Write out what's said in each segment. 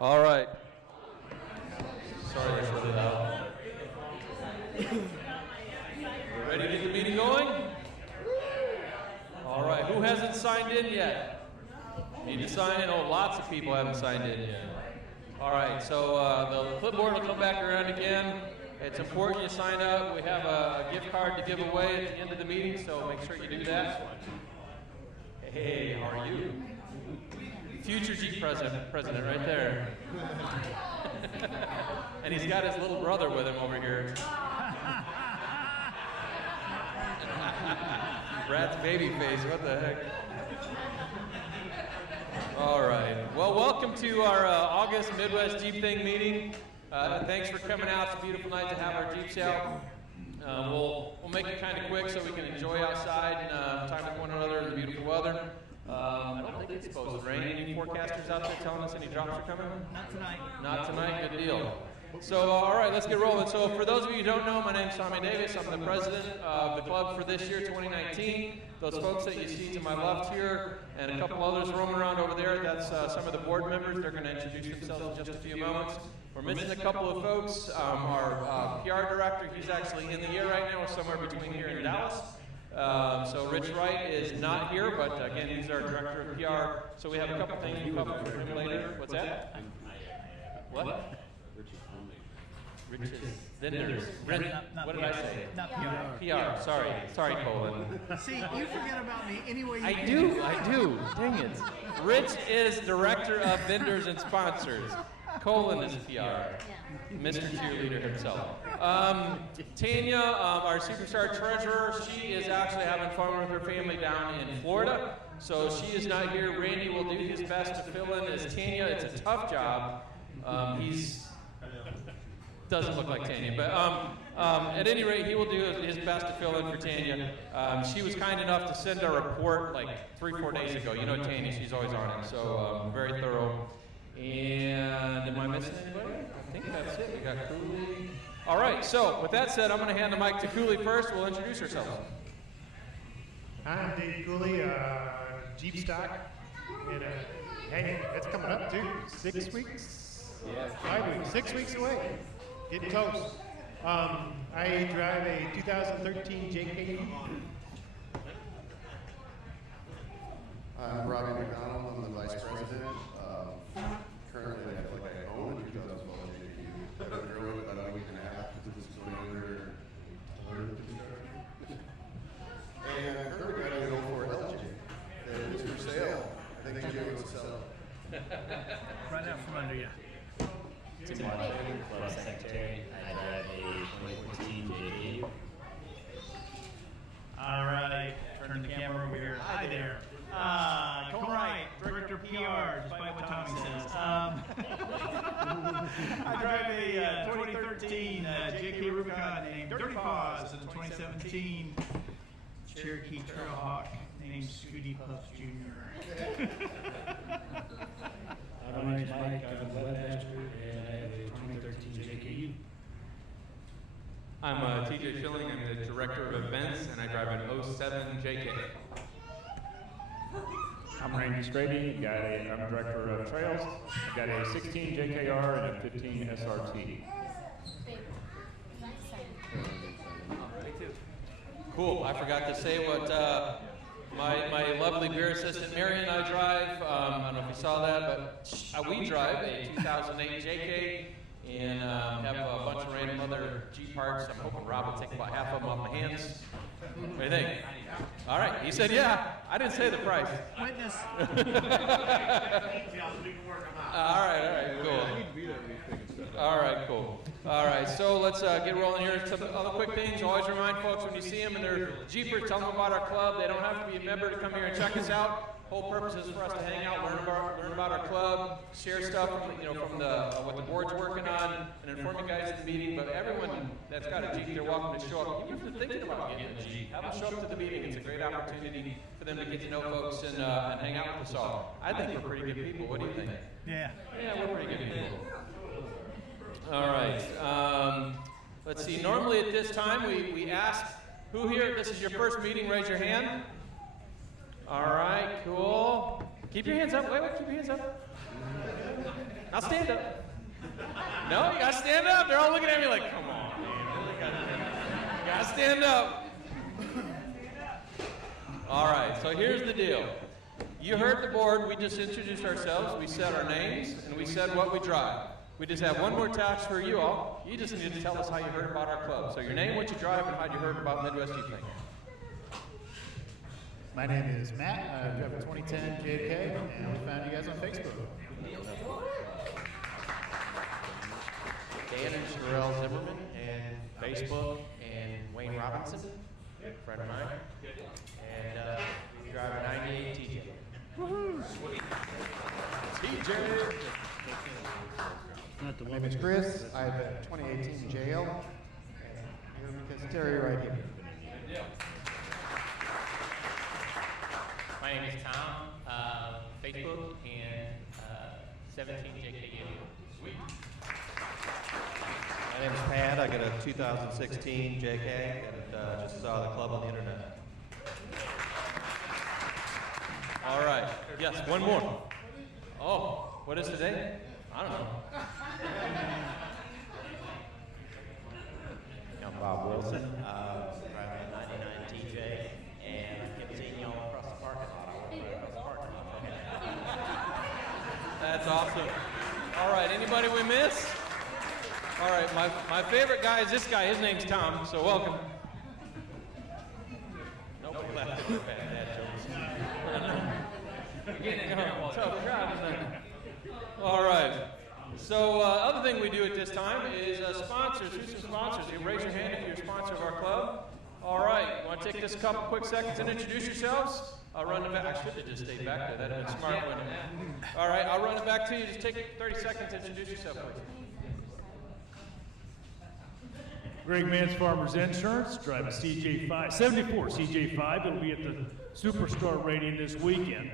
All right. Sorry, that's really loud. Ready to get the meeting going? All right. Who hasn't signed in yet? Need to sign in? Oh, lots of people haven't signed in yet. All right. So the clipboard will come back around again. It's important you sign up. We have a gift card to give away at the end of the meeting, so make sure you do that. Hey, how are you? Future Jeep president right there. And he's got his little brother with him over here. Brad's baby face, what the heck? All right, well, welcome to our August Midwest Jeep Thing meeting. Thanks for coming out. It's a beautiful night to have our Jeeps out. We'll make it kind of quick so we can enjoy outside and time with one another in the beautiful weather. I don't think it's supposed to rain. Any forecasters out there telling us any drops are coming? Not tonight. Not tonight, good deal. So, all right, let's get rolling. So, for those of you who don't know, my name's Tommy Davis. I'm the president of the club for this year, 2019. Those folks that you see to my left here and a couple others roaming around over there, that's some of the board members. They're going to introduce themselves in just a few moments. We're missing a couple of folks. Our PR director, he's actually in the air right now, somewhere between here and Dallas. So Rich Wright is not here, but again, he's our director of PR. So we have a couple things we'll cover for him later. What's that? What? Rich's vendors. What did I say? Not PR. PR. Sorry, Colin. See, you forget about me anyway. I do. Dang it. Rich is director of vendors and sponsors. Colin is PR. Mr. Cheerleader himself. Tanya, our superstar treasurer, she is actually having fun with her family down in Florida. So she is not here. Randy will do his best to fill in as Tanya. It's a tough job. Doesn't look like Tanya, but at any rate, he will do his best to fill in for Tanya. She was kind enough to send a report like 3-4 days ago. You know Tanya, she's always on it, so very thorough. And am I missing anybody? I think that's it. We got Cooley. All right, so with that said, I'm going to hand the mic to Cooley first. We'll introduce ourselves. Hi, I'm Dave Cooley, Jeep stock. And hey, it's coming up too. 6 weeks? Yeah, 5 weeks. 6 weeks away. Getting close. I drive a 2013 JK. I'm Robbie McDonald. I'm the vice president. Currently, I feel like I own a 2012 JK. I've been drove it about a week and a half. This is going under. And I'm currently going to go for an LJ. That is for sale. I think Jimmy would sell it. Right out from under you. Tim Martin, club secretary. I drive a 2014 JK. All right, turn the camera over here. Hi there. Cole Wright, director of PR, despite what Tommy says. I drive a 2013 JK Rubicon named Dirty Paws and a 2017 Cherokee Trailhawk named Scooty Puffs Jr. My name is Mike. I'm a webmaster and I have a 2013 JKU. I'm TJ Schilling. I'm the director of events and I drive an 07 JK. I'm Randy Strady. I'm director of trails. I've got a 16 JKR and a 15 SRT. Cool. I forgot to say what my lovely beer assistant Mary and I drive. I don't know if you saw that, but we drive a 2008 JK and have a bunch of random other Jeep parts. I'm hoping Rob will take about half of them off my hands. What do you think? All right. He said, yeah. I didn't say the price. Witness. All right, cool. All right, cool. All right, so let's get rolling here. Some other quick things. Always remind folks when you see them and they're Jeepers, tell them about our club. They don't have to be a member to come here and check us out. Whole purpose is for us to hang out, learn about our club, share stuff from the what the board's working on, and inform you guys at the meeting. But everyone that's got a Jeep, they're welcome to show up. Even if they're thinking about getting a Jeep, have them show up to the meeting. It's a great opportunity for them to get to know folks and hang out with us all. I think we're pretty good people. What do you think? Yeah. Yeah, we're pretty good people. All right. Let's see. Normally at this time we ask who here. This is your first meeting. Raise your hand. All right. Cool. Keep your hands up. Wait. Keep your hands up. Now stand up. No, you gotta stand up. They're all looking at me like, come on, man. You gotta stand up. All right, so here's the deal. You heard the board. We just introduced ourselves. We said our names, and we said what we drive. We just have one more task for you all. You just need to tell us how you heard about our club. So your name, what you drive, and how you heard about Midwest Jeep Thing. My name is Matt. I drive a 2010 JK, and we found you guys on Facebook. Dan and Sherelle Zimmerman, and Facebook, and Wayne Robinson, a friend of mine. And we drive a 98 TJ. Woohoo! TJ! My name is Chris. I have a 2018 JL. And here because Terry right here. My name is Tom, Facebook, and 17 JKU. My name is Pat. I got a 2016 JK, and just saw the club on the internet. All right. Yes, one more. Oh, what is today? I don't know. I'm Bob Wilson, driving a 99 TJ, and I kept seeing y'all across the parking lot. I went right across the parking lot. That's awesome. All right, anybody we miss? All right, my favorite guy is this guy. His name's Tom, so welcome. Nobody left. Bad jokes. Getting it going. Tough crowd, isn't it? All right. So other thing we do at this time is sponsors. Who's some sponsors? You raise your hand if you're a sponsor of our club. All right. Want to take this couple quick seconds and introduce yourselves? I'll run it back. I should have just stayed back there. That'd have been smart, wouldn't it? All right. I'll run it back to you. Just take 30 seconds to introduce yourself, please. Greg Mann's Farmers Insurance, driving CJ5, 74 CJ5. It'll be at the Superstar rating this weekend.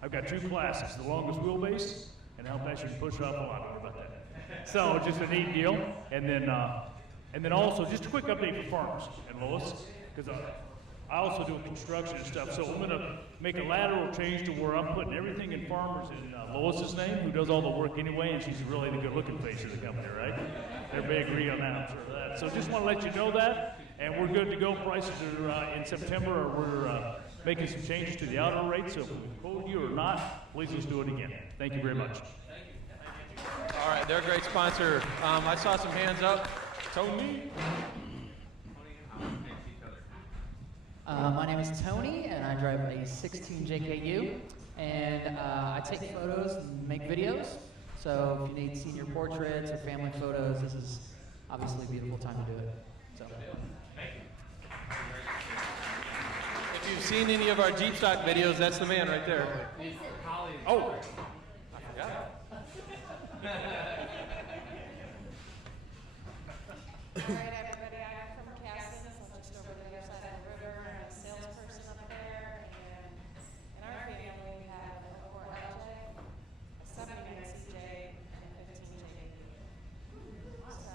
I've got two classes, the longest wheelbase and how fast you can push off a lot. Don't worry about that. So just a neat deal. And then also just a quick update for farmers and Lois, because I also do construction and stuff. So I'm going to make a lateral change to where I'm putting everything in farmers in Lois's name, who does all the work anyway, and she's really the good-looking face of the company, right? Everybody agree on that, I'm sure of that. So just want to let you know that, and we're good to go. Prices are in September, or we're making some changes to the auto rate. So if we quote you or not, please let's do it again. Thank you very much. All right, they're a great sponsor. I saw some hands up. Tony. My name is Tony, and I drive a 16 JKU, and I take photos and make videos. So if you need senior portraits or family photos, this is obviously a beautiful time to do it. So. If you've seen any of our Jeep stock videos, that's the man right there. Oh, I forgot. All right, everybody, I'm from Caston, so just over the other side of the river. I'm a salesperson up there, and in our family, we have a 04 LJ, a 79 CJ, and a 15 JD. So,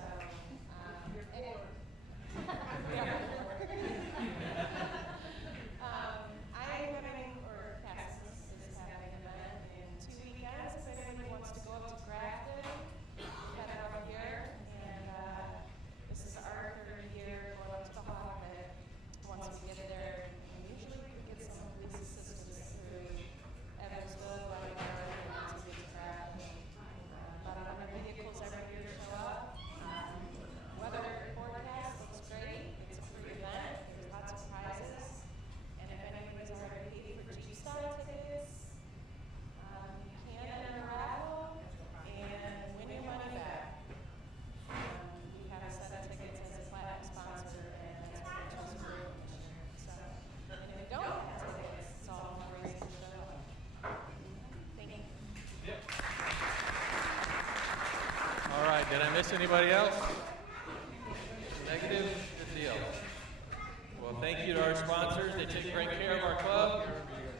I'm having, or Caston is having an event in 2 weekends. If anybody wants to go up to Grafton, head over here, and this is our third year going up to the hall, but once we get there, we usually get some police assistance through Evansville, running our once we get to Grafton. About 100 vehicles every year show up. Weather forecast looks great. It's a free event. There's lots of prizes. And if anybody's already paid for G-Star tickets, you can enter a raffle and win your money back. We have a set of tickets as a platinum sponsor, and that's what we chose for this year. So, and if you don't have tickets, it's all fundraising to show up. Thank you. All right, did I miss anybody else? Negative? Good deal. Well, thank you to our sponsors. They take great care of our club.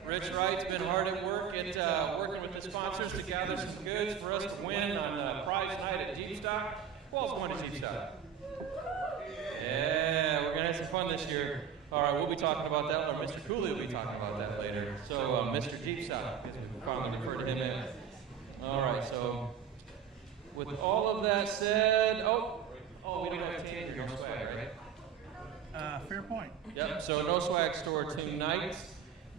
Rich Wright's been hard at work at working with the sponsors to gather some goods for us to win on prize night at Jeep Stock. Who else won at Jeep Stock? Yeah, we're going to have some fun this year. All right, we'll be talking about that, or Mr. Cooley will be talking about that later. So, Mr. Jeep Stock, I guess we can finally refer to him in. All right, so with all of that said, we don't have tank or no swag, right? Fair point. Yep, so no swag store tonight.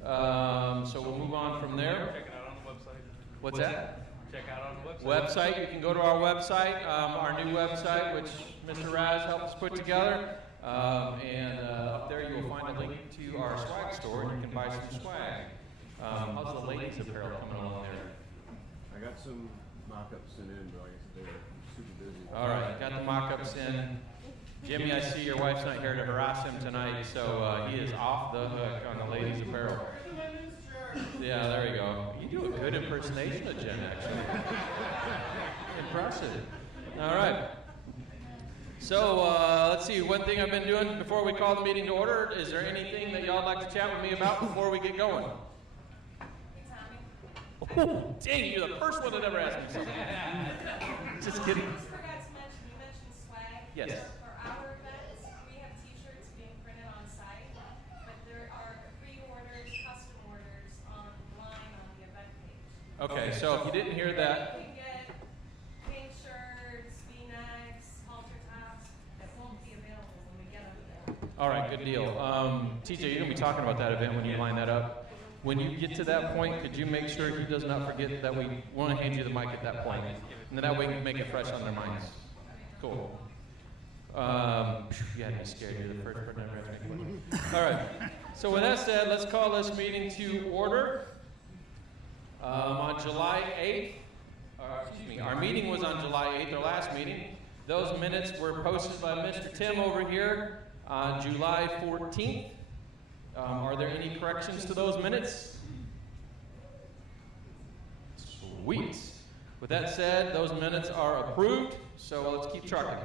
So we'll move on from there. Check it out on the website. What's that? Check out on the website. Website, you can go to our website, our new website, which Mr. Raz helped us put together. And up there you will find a link to our swag store, and you can buy some swag. How's the ladies' apparel coming along there? I got some mock-ups in, but like I said, they're super busy. All right, got the mock-ups in. Jimmy, I see your wife's not here to harass him tonight, so he is off the hook on the ladies' apparel. Yeah, there you go. You do a good impersonation of Jen, actually. Impressive. All right. So let's see, one thing I've been doing before we call the meeting to order, is there anything that y'all like to chat with me about before we get going? Oh, dang, you're the first one that ever asked me something. Just kidding. I just forgot to mention, you mentioned swag. Yes. For our events, we have t-shirts being printed on site, but there are pre-orders, custom orders online on the event page. Okay, so if you didn't hear that, You can get pink shirts, V-necks, halter tops that won't be available when we get over there. all right, good deal. TJ, you're going to be talking about that event when you line that up. When you get to that point, could you make sure he does not forget that we want to hand you the mic at that point? And then that way we can make it fresh on their minds. Cool. You had me scared. You're the first person ever asked me a question. All right. So with that said, let's call this meeting to order. On July 8th, our meeting was on July 8th, our last meeting. Those minutes were posted by Mr. Tim over here on July 14th. Are there any corrections to those minutes? Sweet. With that said, those minutes are approved, so let's keep trucking.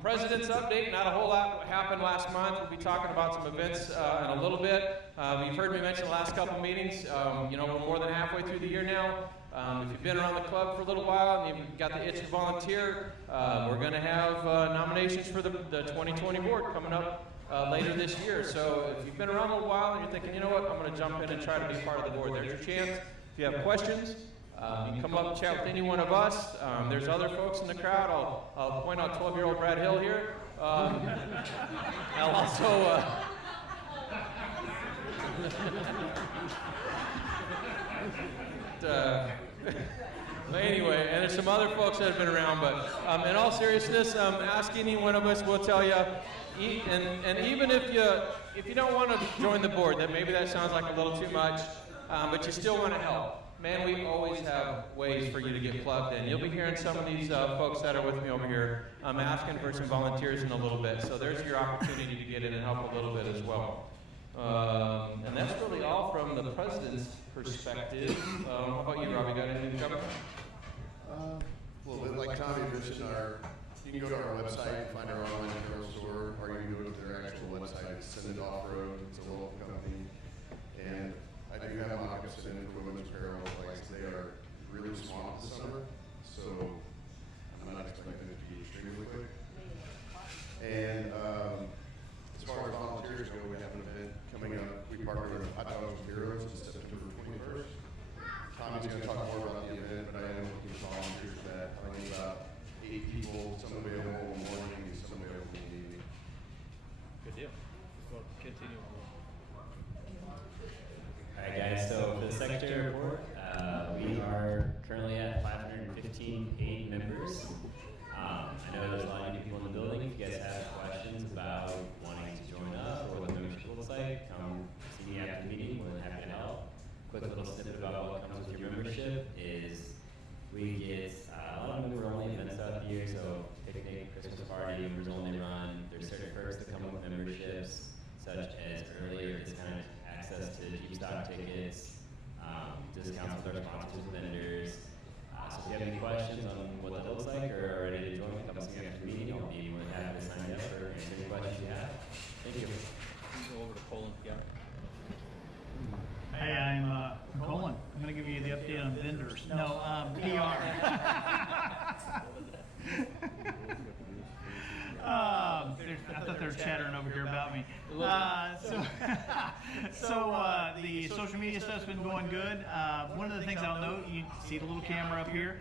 President's update, not a whole lot happened last month. We'll be talking about some events in a little bit. You've heard me mention the last couple meetings. We're more than halfway through the year now. If you've been around the club for a little while and you've got the itch to volunteer, we're going to have nominations for the 2020 board coming up later this year. So if you've been around a little while and you're thinking, you know what, I'm going to jump in and try to be part of the board, there's your chance. If you have questions, you can come up and chat with any one of us. There's other folks in the crowd. I'll point out 12-year-old Brad Hill here. I'll also... Anyway, and there's some other folks that have been around, but in all seriousness, ask any one of us, we'll tell you. And even if you don't want to join the board, that maybe that sounds like a little too much, but you still want to help. Man, we always have ways for you to get plugged in. You'll be hearing some of these folks that are with me over here. I'm asking for some volunteers in a little bit, so there's your opportunity to get in and help a little bit as well. And that's really all from the president's perspective. How about you, Robbie? Got anything to cover? Well, like Tommy mentioned, you can go to our website and find our online apparel store, or you can go to their actual website, Send It Off Road. It's a local company. And I do have mock-ups in for women's apparel. Like they are really swamped this summer, so I'm not expecting it to be extremely quick. And as far as volunteers go, we have an event coming up. We partner with Hot Dogs and Heroes on September 21st. Tommy's going to talk more about the event, but I am looking for volunteers for that. I need about 8 people, some available in the morning and some available in the evening. Good deal. We'll continue. Alright guys, so for the secretary report, we are currently at 515 paid members. I know there's a lot of new people in the building. If you guys have questions about wanting to join up or what the membership looks like, come see me after the meeting. We're happy to help. Quick little snippet about what comes with your membership is we get a lot of member-only events out here, so picnic, Christmas party, members-only run. There's certain perks that come with memberships, such as earlier discounted access to Jeep stock tickets, discounts with our sponsors and vendors. So if you have any questions on what that looks like or are ready to join, come see me after the meeting. I'll be more than happy to sign you up or answer any questions you have. Thank you. Go over to Poland, yeah. Hey, I'm Colin. I'm going to give you the update on vendors. No, PR. I thought they were chattering over here about me. The social media stuff's been going good. One of the things I'll note, you see the little camera up here.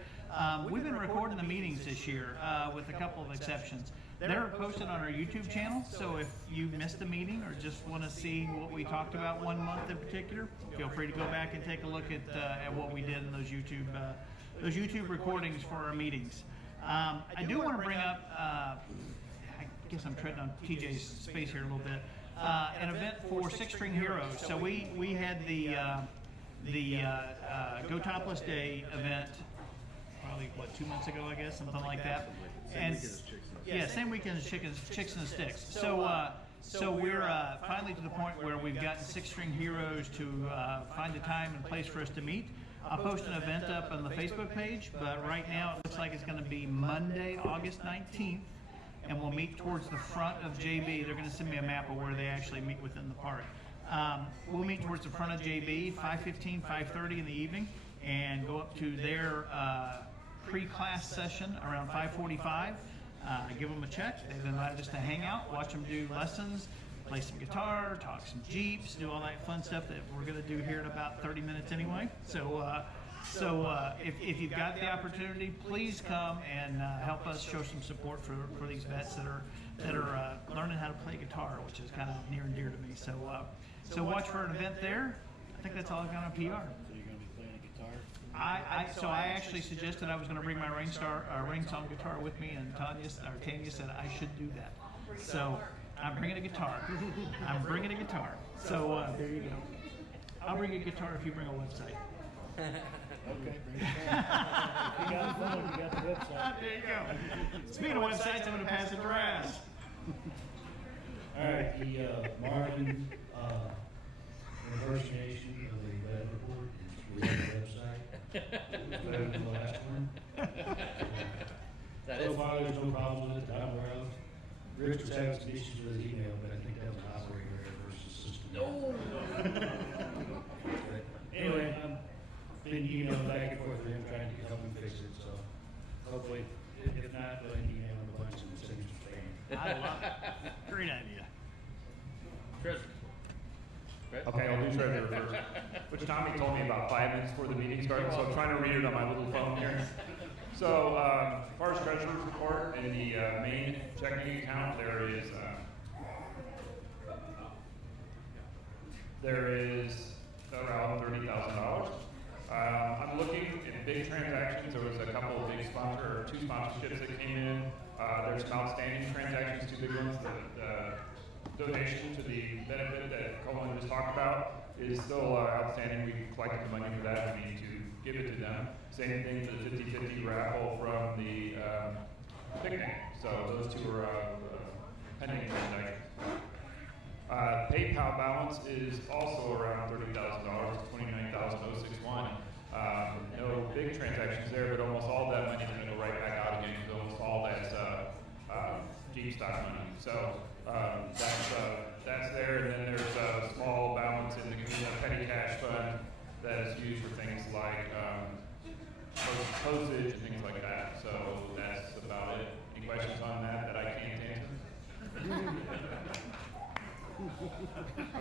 We've been recording the meetings this year with a couple of exceptions. They're posted on our YouTube channel, so if you missed a meeting or just want to see what we talked about one month in particular, feel free to go back and take a look at what we did in those YouTube recordings for our meetings. I do want to bring up, I guess I'm treading on TJ's space here a little bit, an event for Six String Heroes. So we had the Go Topless Day event, probably, what, 2 months ago, I guess, something like that. And yeah, same weekend as Chicks and Sticks. So we're finally to the point where we've gotten Six String Heroes to find a time and place for us to meet. I'll post an event up on the Facebook page, but right now it looks like it's going to be Monday, August 19th, and we'll meet towards the front of JB. They're going to send me a map of where they actually meet within the park. We'll meet towards the front of JB, 5:15, 5:30 in the evening, and go up to their pre-class session around 5:45. Give them a check. They've invited us to hang out, watch them do lessons, play some guitar, talk some Jeeps, do all that fun stuff that we're going to do here in about 30 minutes anyway. So if you've got the opportunity, please come and help us show some support for these vets that are learning how to play guitar, which is kind of near and dear to me. So watch for an event there. I think that's all I've got on PR. So you're going to be playing a guitar? So I actually suggested I was going to bring my Rain Song guitar with me, and Tanya said I should do that. So I'm bringing a guitar. So there you go. I'll bring a guitar if you bring a website. Okay. If you got the phone, you got the website. There you go. Speaking of websites, I'm going to pass it to Raz. All right, the Marvin impersonation of the web report is on the website. The last one. So far, there's no problems with it that I'm aware of. Rich was having some issues with his email, but I think that was an operator error versus system. No. Anyway, I've been emailing back and forth with him trying to help him fix it. So hopefully, if not, we'll email him a bunch and send him some training. I love it. Great idea. Treasurer. Okay, I'll do treasurer first. Which Tommy told me about 5 minutes before the meeting started, so I'm trying to read it on my little phone here. So, as far as treasurer's report, in the main checking account, there is around $30,000. I'm looking at big transactions. There was a couple of big two sponsorships that came in. There's some outstanding transactions, 2 big ones. The donation to the benefit that Colin just talked about is still outstanding. We collected the money for that. We need to give it to them. Same thing for the 50-50 raffle from the picnic. So those 2 are pending transactions. PayPal balance is also around $30,000, $29,061. No big transactions there, but almost all that money is going to go right back out again because almost all that's Jeep stock money. So that's there, and then there's a small balance in the petty cash fund that is used for things like postage and things like that. So that's about it. Any questions on that I can't answer?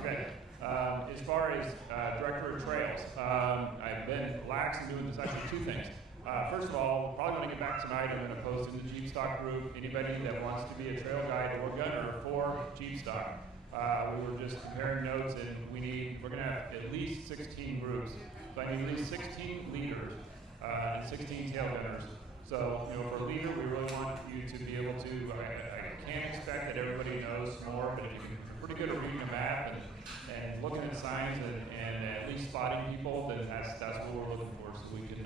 Okay. As far as Director of Trails, I've been lax in doing this actually 2 things. First of all, probably going to get back tonight. I'm going to post in the Jeep Stock group anybody that wants to be a trail guide or gunner for Jeep Stock. We were just comparing notes, and we're going to have at least 16 groups. So I need at least 16 leaders and 16 tail gunners. So, for a leader, we really want you to be able to. I can't expect that everybody knows more, but if you're pretty good at reading a map and looking at signs and at least spotting people, then that's what we're looking for. So we can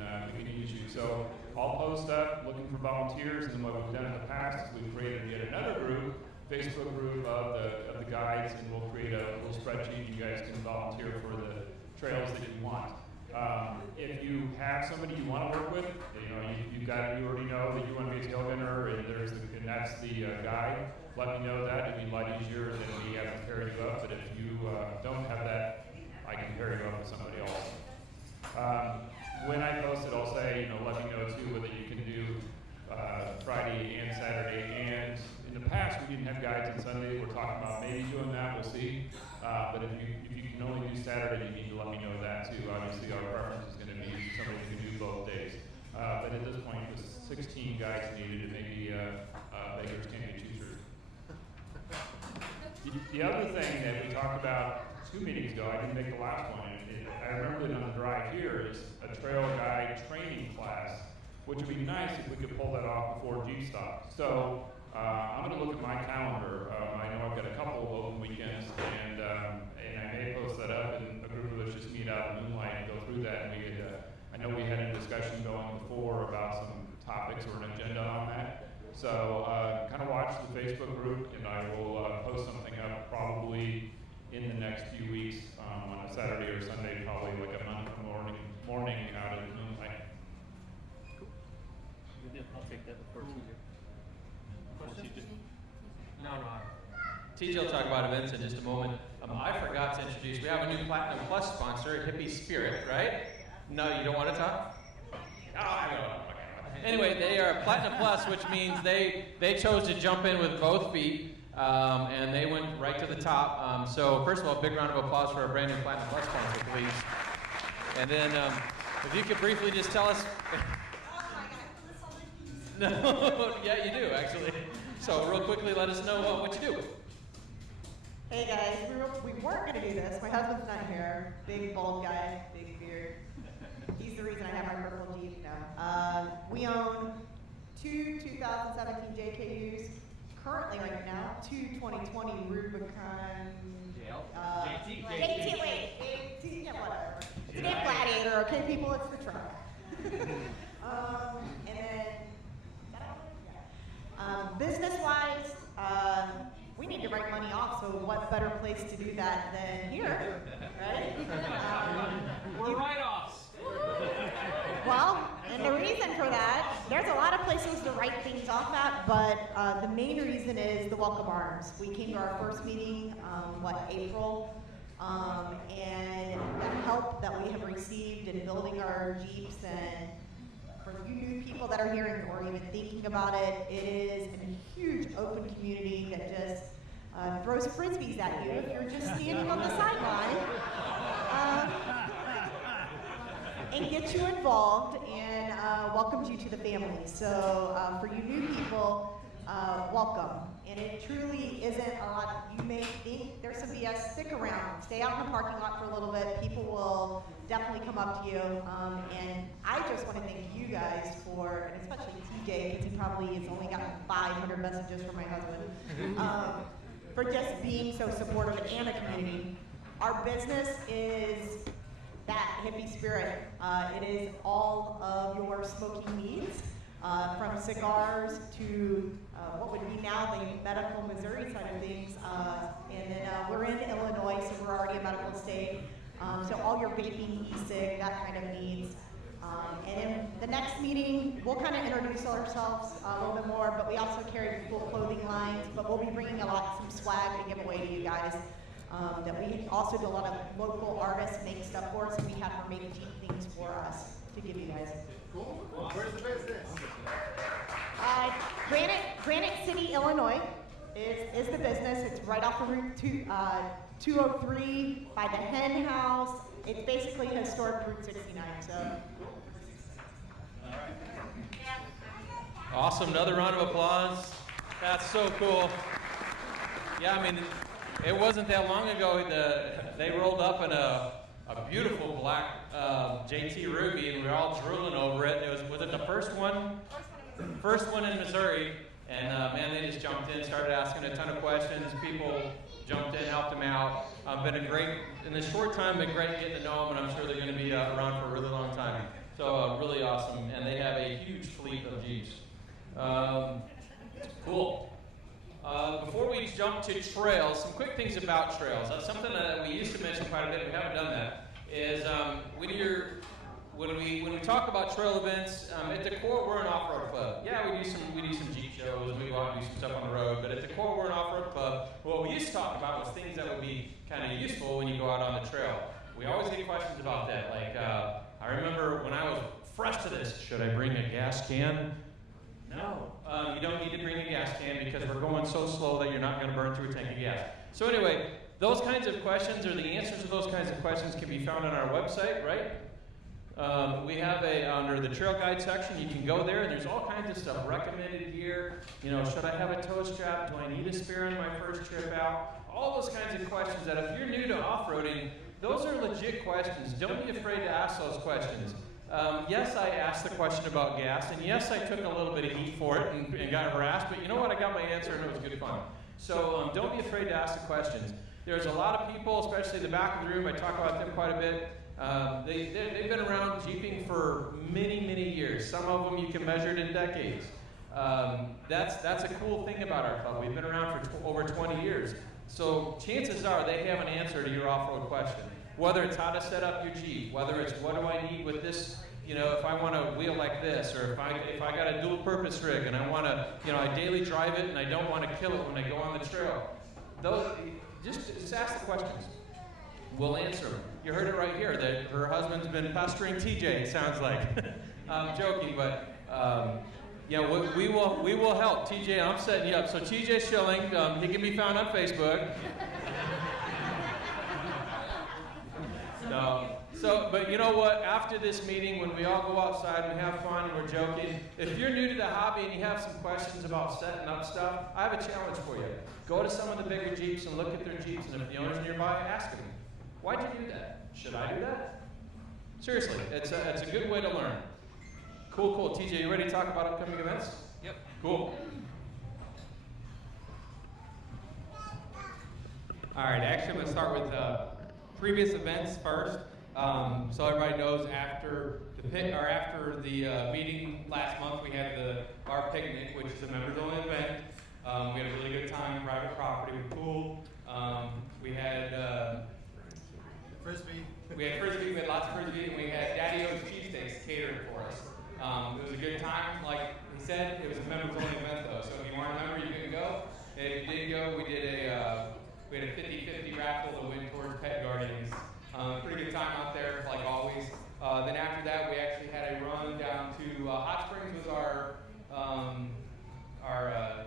use you. So I'll post up looking for volunteers, and what we've done in the past is we've created yet another group, Facebook group of the guides, and we'll create a little spreadsheet. You guys can volunteer for the trails that you want. If you have somebody you want to work with, you already know that you want to be a tail gunner, and that's the guide. Let me know that. It'd be a lot easier than we have to pair you up. But if you don't have that, I can pair you up with somebody else. When I post it, I'll say, let me know too whether you can do Friday and Saturday. And in the past, we didn't have guides on Sunday. We're talking about maybe doing that. We'll see. But if you can only do Saturday, you need to let me know that too. Obviously, our preference is going to be somebody who can do both days. but at this point, with 16 guys needed, it may be beggars can't be choosers. The other thing that we talked about 2 meetings ago, I didn't make the last one, I remembered it on the drive here, is a trail guide training class, which would be nice if we could pull that off before Jeep Stock. So I'm going to look at my calendar. I know I've got a couple of open weekends, and I may post that up, and a group of us just meet out in the moonlight and go through that. And I know we had a discussion going before about some topics or an agenda on that. So kind of watch the Facebook group, and I will post something up probably in the next few weeks on a Saturday or Sunday, probably like a Monday morning out in the moonlight. Cool. I'll take that before TJ. No. TJ will talk about events in just a moment. I forgot to introduce, we have a new Platinum Plus sponsor, Hippie Spirit, right? No, you don't want to talk? Oh, I don't know. Anyway, they are Platinum Plus, which means they chose to jump in with both feet, and they went right to the top. So first of all, a big round of applause for our brand new Platinum Plus sponsor, please. And then if you could briefly just tell us. No, yeah, you do, actually. So real quickly, let us know what you do. Hey guys, we weren't going to do this. My husband's not here. Big, bald guy, big beard. He's the reason I have my purple Jeep now. We own 2 2017 JKUs. Currently, right now, 2 2020 Rubicon. JT, yeah, whatever. It's a damn Gladiator, okay, people? It's the truck. And then, business-wise, we need to write money off, so what better place to do that than here, right? We're write-offs. Well, and the reason for that, there's a lot of places to write things off at, but the main reason is the Welcome Arms. We came to our first meeting, April, and the help that we have received in building our Jeeps, and for you new people that are here or even thinking about it, it is a huge open community that just throws frisbees at you if you're just standing on the sideline. And gets you involved and welcomes you to the family. So for you new people, welcome. And it truly isn't a lot. You may think there's some BS. Stick around. Stay out in the parking lot for a little bit. People will definitely come up to you. And I just want to thank you guys for, and especially TJ, because he probably has only gotten 500 messages from my husband, for just being so supportive and a community. Our business is that hippie spirit. It is all of your smoking needs, from cigars to what would be now the medical Missouri side of things. And then we're in Illinois, so we're already a medical state. So all your vaping, e-cig, that kind of needs. And in the next meeting, we'll kind of introduce ourselves a little bit more, but we also carry full clothing lines, but we'll be bringing some swag to give away to you guys. That we also do a lot of local artists make stuff for us, and we have them make cheap things for us to give you guys. Cool. Where's the business? Granite City, Illinois is the business. It's right off of Route 203 by the Hen House. It's basically historic Route 69. So. Awesome, another round of applause. That's so cool. Yeah, I mean, it wasn't that long ago they rolled up in a beautiful black JT Ruby, and we were all drooling over it. Was it the first one? First one in Missouri, and man, they just jumped in, started asking a ton of questions. People jumped in, helped them out. In this short time, been great getting to know them, and I'm sure they're going to be around for a really long time. So really awesome, and they have a huge fleet of Jeeps. Cool. Before we jump to trails, some quick things about trails. That's something that we used to mention quite a bit. We haven't done that. Is when we talk about trail events, at the core we're an off-road club. Yeah, we do some Jeep shows. We go out and do some stuff on the road. But at the core we're an off-road club. What we used to talk about was things that would be kind of useful when you go out on the trail. We always get questions about that. Like I remember when I was fresh to this, should I bring a gas can? No, you don't need to bring a gas can because we're going so slow that you're not going to burn through a tank of gas. So anyway, those kinds of questions, or the answers to those kinds of questions, can be found on our website, right? We have under the trail guide section, you can go there, and there's all kinds of stuff, recommended gear, should I have a toe strap, do I need a spear on my first trip out, all those kinds of questions that if you're new to off-roading, those are legit questions. Don't be afraid to ask those questions. Yes, I asked the question about gas, and yes, I took a little bit of heat for it and got harassed, but you know what, I got my answer and it was good fun. So don't be afraid to ask the questions. There's a lot of people, especially in the back of the room, I talk about them quite a bit. They've been around Jeeping for many, many years. Some of them you can measure it in decades. That's a cool thing about our club. We've been around for over 20 years. So chances are they have an answer to your off-road question. Whether it's how to set up your Jeep, whether it's what do I need with this, if I want to wheel like this, or if I got a dual purpose rig and I want to, I daily drive it and I don't want to kill it when I go on the trail. Just ask the questions. We'll answer them. You heard it right here that her husband's been pestering TJ, it sounds like. I'm joking, but we will help. TJ, I'm setting you up. So TJ Schilling, he can be found on Facebook. No. But you know what? After this meeting, when we all go outside, we have fun, and we're joking. If you're new to the hobby and you have some questions about setting up stuff, I have a challenge for you. Go to some of the bigger Jeeps and look at their Jeeps, and if the owner's nearby, ask them, why'd you do that? Should I do that? Seriously, it's a good way to learn. Cool. TJ, you ready to talk about upcoming events? Yep. Cool. All right, actually I'm going to start with previous events first. So everybody knows after the meeting last month, we had our picnic, which is a members-only event. We had a really good time, private property with pool. We had Frisbee. We had lots of frisbee, and we had Daddy-O's cheesesteaks catered for us. It was a good time. Like he said, it was a members-only event though, so if you weren't a member, you couldn't go. And if you did go, we had a 50-50 raffle that went towards Pet Guardians. Pretty good time out there, like always. Then after that, we actually had a run down to Hot Springs. Was our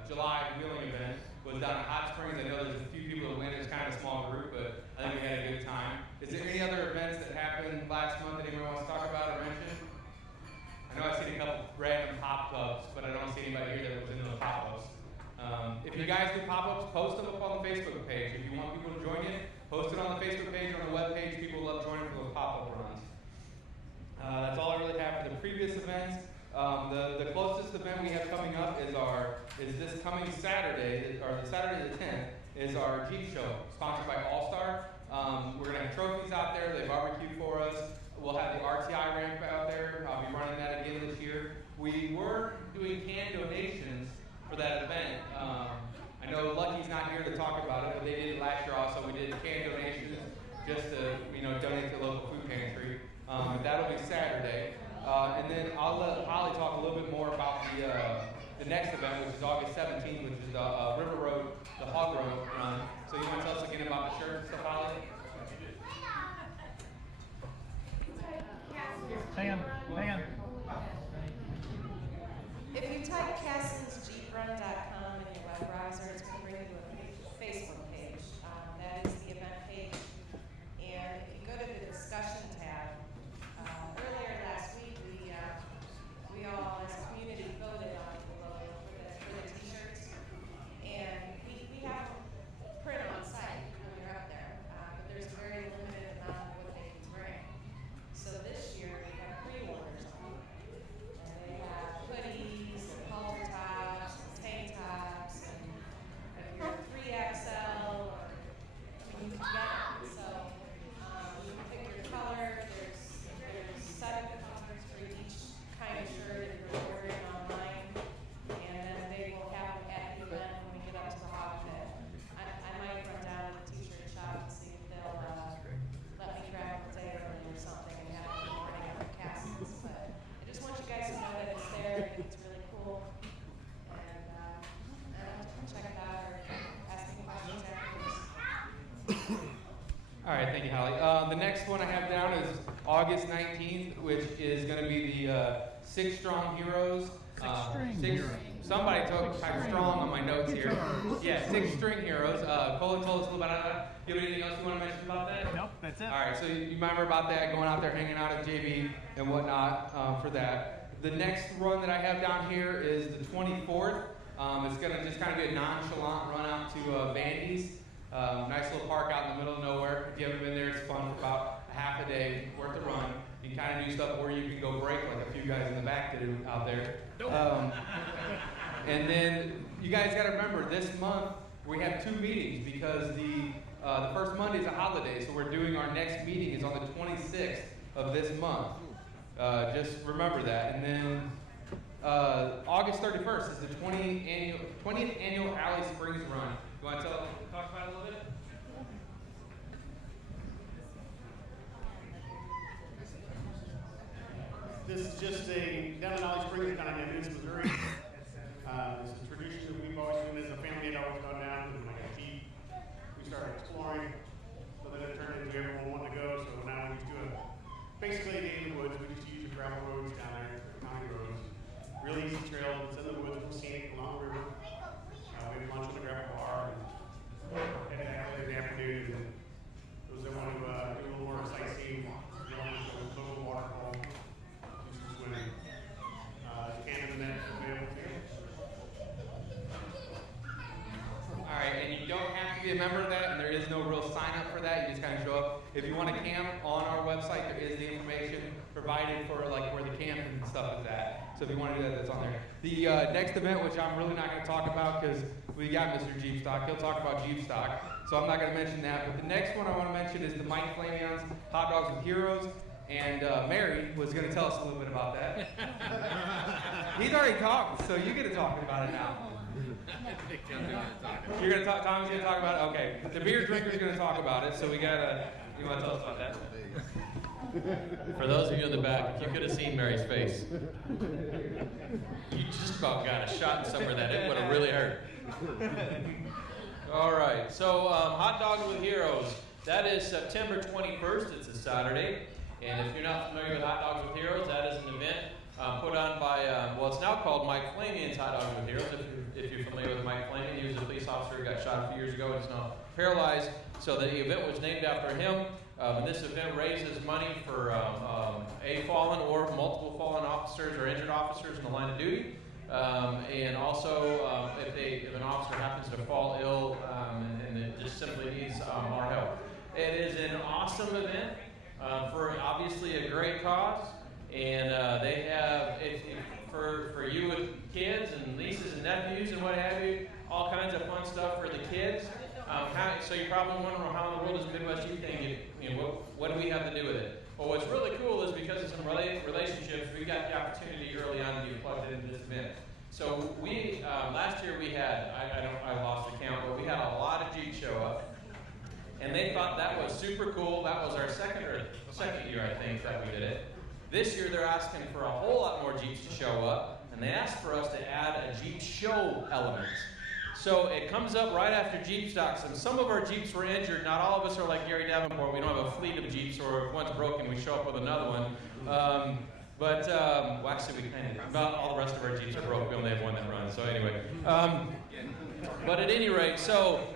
July wheeling event. Was down at Hot Springs. I know there's a few people that went. It was kind of a small group, but I think we had a good time. Is there any other events that happened last month that anyone wants to talk about or mention? I know I've seen a couple random pop-ups, but I don't see anybody here that was into the pop-ups. If you guys do pop-ups, post them up on the Facebook page. If you want people to join you, post it on the Facebook page or on the web page. People love joining for those pop-up runs. That's all I really have for the previous events. The closest event we have coming up is this coming Saturday, or the Saturday the 10th, is our Jeep show, sponsored by All Star. We're going to have trophies out there. They barbecue for us. We'll have the RTI ramp out there. I'll be running that again this year. We were doing canned donations for that event. I know Lucky's not here to talk about it, but they did it last year also. We did canned donations just to donate to the local food pantry. That'll be Saturday. And then I'll let Holly talk a little bit more about the next event, which is August 17th, which is the River Road, the Hog Road run. So you want to tell us again about the shirt and stuff, Holly? Hang on. If you type CassinsJeepRun.com in your web browser, it's going to bring you to a Facebook page. That is the event page. And if you go to the discussion tab, earlier last week we all as a community voted on the logo for the t-shirts. And we have print on site when you're up there, but there's a very limited amount of what they can bring. So this year we have pre-orders on. And they have hoodies, and halter tops, and tank tops, and if you're 3XL, or you can get it. So you can pick your color. There's 7 colors for each kind of shirt if you're ordering online, and then they will have them at the event when we get up to the hog pit. I might run down to the t-shirt shop and see if they'll let me grab a day early or something and have it in the morning at the Cassins. But I just want you guys to know that it's there. I think it's really cool, and check it out or ask me questions afterwards. All right, thank you, Holly. The next one I have down is August 19th, which is going to be the 6 Strong Heroes Somebody took type strong on my notes here. Yeah, 6 string heroes. Colin told us a little bit about that. You have anything else you want to mention about that? Nope, that's it. All right, so you remember about that, going out there, hanging out at JV and whatnot for that. The next run that I have down here is the 24th. It's going to just kind of be a nonchalant run out to Vandy's. Nice little park out in the middle of nowhere. If you haven't been there, it's fun for about a half a day worth of run. You can kind of do stuff where you can go break like a few guys in the back did out there. And then you guys got to remember, this month we have 2 meetings because the first Monday is a holiday, so we're doing our next meeting is on the 26th of this month. Just remember that. And then August 31st is the 20th annual Alley Springs Run. You want to talk about it a little bit? This is just down in Alley Springs, down in Evansville, Missouri. It's a tradition that we've always done as a family. Had always gone down with my Jeep. We started exploring, so then it turned into everyone wanted to go. So now we just do basically a day in the woods. We just use the gravel roads down there, county roads. Really easy trail. It's in the woods, we'll scenic along the river. We have lunch in the gravel bar and head out in the afternoon. And those that want to do a little more sightseeing, a little waterfall, do some swimming. You can in the net if you're able to. All right, and you don't have to be a member of that, and there is no real sign up for that. You just kind of show up. If you want to camp on our website, there is the information provided for like where the camp and stuff is at. So if you want to do that, that's on there. The next event, which I'm really not going to talk about because we got Mr. Jeep Stock. He'll talk about Jeep Stock. So I'm not going to mention that. But the next one I want to mention is the Mike Flamion's Hot Dogs with Heroes. And Mary was going to tell us a little bit about that. He's already talked, so you get to talk about it now. You're going to talk, Tommy's going to talk about it? Okay. The beer drinker's going to talk about it, so we got to, you want to tell us about that? For those of you in the back, if you could have seen Mary's face, you just about got a shot in somewhere that it would have really hurt. All right, so Hot Dogs with Heroes, that is September 21st. It's a Saturday. And if you're not familiar with Hot Dogs with Heroes, that is an event put on by, well, it's now called Mike Flamion's Hot Dogs with Heroes. If you're familiar with Mike Flamion, he was a police officer who got shot a few years ago and is now paralyzed. So the event was named after him. This event raises money for a fallen or multiple fallen officers or injured officers in the line of duty. And also, if an officer happens to fall ill and it just simply needs our help. It is an awesome event for obviously a great cause. And they have, for you with kids and nieces and nephews and what have you, all kinds of fun stuff for the kids. So you're probably wondering how in the world is Midwest Youth thing, what do we have to do with it? Well, what's really cool is because of some relationships, we got the opportunity early on to be plugged into this event. So we, last year we had, I lost the count, but we had a lot of Jeeps show up. And they thought that was super cool. That was our second year, I think, that we did it. This year they're asking for a whole lot more Jeeps to show up, and they asked for us to add a Jeep show element. So it comes up right after Jeep stocks, and some of our Jeeps were injured. Not all of us are like Gary Davenport. We don't have a fleet of Jeeps, or if one's broken, we show up with another one. Well, actually, we kind of, about all the rest of our Jeeps are broke. We only have one that runs. So anyway, but at any rate, so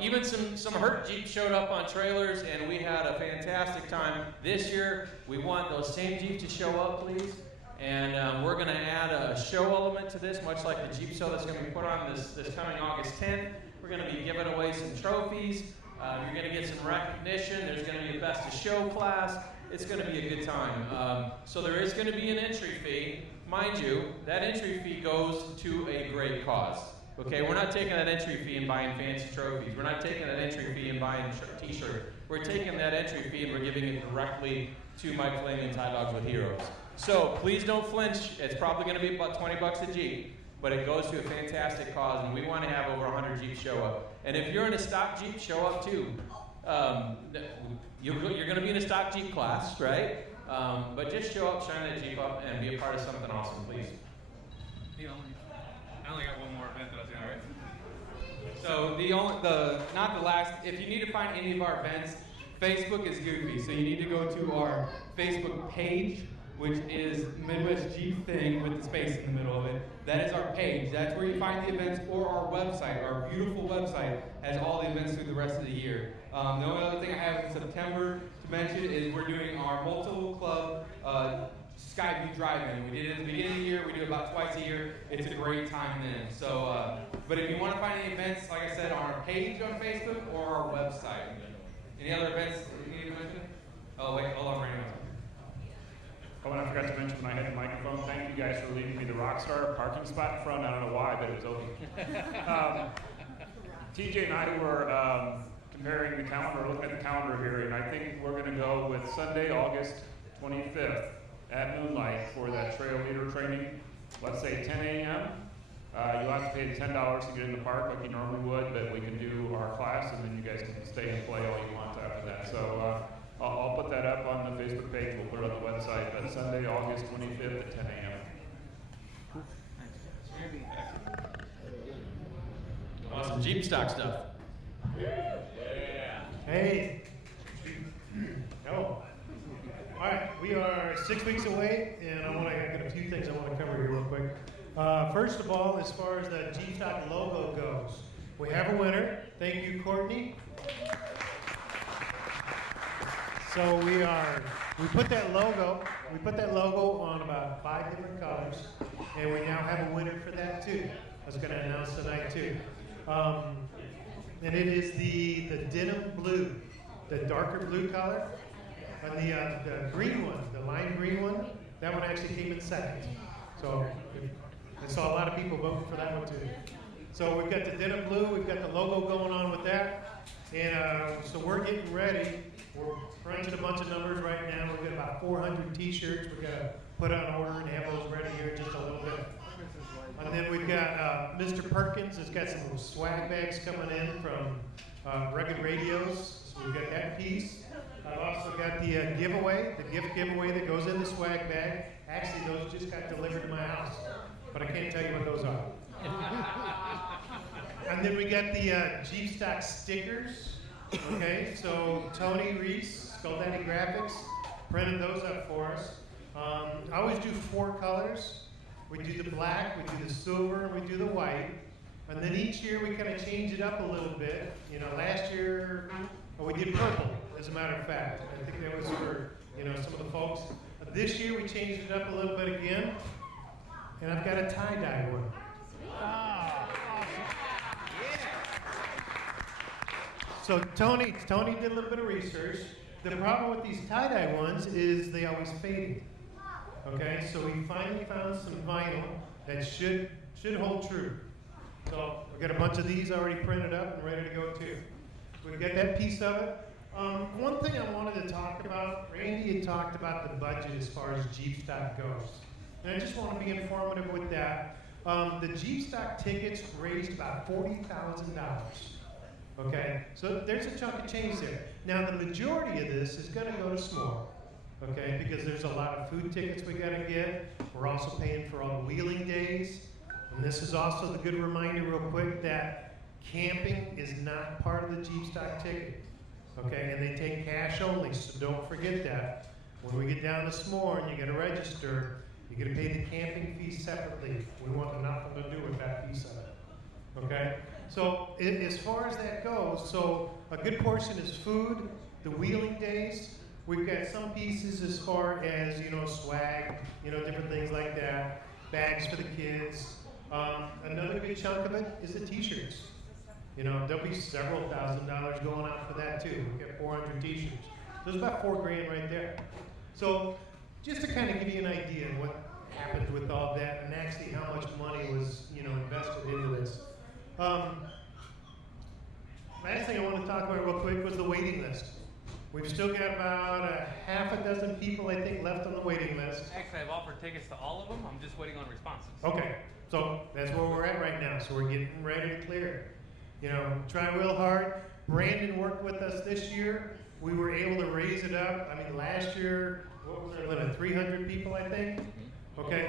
even some hurt Jeeps showed up on trailers, and we had a fantastic time. This year, we want those same Jeeps to show up, please. And we're going to add a show element to this, much like the Jeep show that's going to be put on this coming August 10th. We're going to be giving away some trophies. You're going to get some recognition. There's going to be a best of show class. It's going to be a good time. So there is going to be an entry fee. Mind you, that entry fee goes to a great cause. Okay, we're not taking that entry fee and buying fancy trophies. We're not taking that entry fee and buying t-shirts. We're taking that entry fee and we're giving it directly to Mike Flamion's Hot Dogs with Heroes. So please don't flinch. It's probably going to be about $20 a Jeep, but it goes to a fantastic cause, and we want to have over 100 Jeeps show up. And if you're in a stock Jeep, show up too. You're going to be in a stock Jeep class, right? But just show up, shine that Jeep up, and be a part of something awesome, please. I only got one more event that I was going to write. So not the last, if you need to find any of our events, Facebook is goofy. So you need to go to our Facebook page, which is Midwest Jeep thing with the space in the middle of it. That is our page. That's where you find the events, or our website. Our beautiful website has all the events through the rest of the year. The only other thing I have in September to mention is we're doing our multiple club Skyview Drive-In. We did it at the beginning of the year. We do it about twice a year. It's a great time then. So, but if you want to find any events, like I said, on our page on Facebook or our website. Any other events you need to mention? Oh, wait, hold on, Randy. Oh, and I forgot to mention when I had the microphone, thank you guys for leaving me the Rockstar parking spot in front. I don't know why, but it was open. TJ and I were comparing the calendar, looking at the calendar here, and I think we're going to go with Sunday, August 25th at Moonlight for that trail leader training. Let's say 10 a.m. You'll have to pay the $10 to get in the park like you normally would, but we can do our class, and then you guys can stay and play all you want after that. So I'll put that up on the Facebook page. We'll put it on the website. But Sunday, August 25th at 10 a.m. Awesome Jeep stock stuff. Yeah. Hey. No. All right, we are 6 weeks away, and I got a few things I want to cover here real quick. First of all, as far as the Jeep stock logo goes, we have a winner. Thank you, Courtney. So we put that logo on about 5 different colors, and we now have a winner for that too. I was going to announce tonight too. And it is the denim blue, the darker blue color. And the green one, the lime green one, that one actually came in second. So I saw a lot of people voting for that one too. So we've got the denim blue, we've got the logo going on with that. And so we're getting ready. We're crunching a bunch of numbers right now. We've got about 400 t-shirts we've got to put on order and have those ready here in just a little bit. And then we've got Mr. Perkins has got some swag bags coming in from Rugged Radios. So we've got that piece. I've also got the gift giveaway that goes in the swag bag. Actually, those just got delivered to my house, but I can't tell you what those are. And then we got the Jeep stock stickers. Okay, so Tony Reese, Skull Daddy Graphics, printed those up for us. I always do 4 colors. We do the black, we do the silver, and we do the white. And then each year we kind of change it up a little bit. You know, last year we did purple, as a matter of fact. I think that was for, some of the folks. This year we changed it up a little bit again. And I've got a tie-dye one. So Tony did a little bit of research. The problem with these tie-dye ones is they always fade. Okay, so we finally found some vinyl that should hold true. So we've got a bunch of these already printed up and ready to go too. We've got that piece of it. One thing I wanted to talk about, Randy had talked about the budget as far as Jeep stock goes. And I just want to be informative with that. The Jeep stock tickets raised about $40,000. Okay, so there's a chunk of change there. Now the majority of this is going to go to S'more, okay, because there's a lot of food tickets we got to get. We're also paying for all the wheeling days. And this is also the good reminder real quick that camping is not part of the Jeep stock ticket, okay, and they take cash only, so don't forget that. When we get down to S'more and you got to register, you got to pay the camping fee separately. We want nothing to do with that piece of it, okay? So as far as that goes, so a good portion is food, the wheeling days. We've got some pieces as far as, swag, different things like that, bags for the kids. Another good chunk of it is the t-shirts. There'll be several $1,000s going out for that too. We've got 400 t-shirts. There's about $4,000 right there. So just to kind of give you an idea of what happened with all that and actually how much money was, invested into this. Last thing I want to talk about real quick was the waiting list. We've still got about a half a dozen people, I think, left on the waiting list. Actually, I've offered tickets to all of them. I'm just waiting on responses. Okay, so that's where we're at right now. So we're getting ready to clear. Try real hard. Brandon worked with us this year. We were able to raise it up. I mean, last year, what was our limit? 300 people, I think. Okay.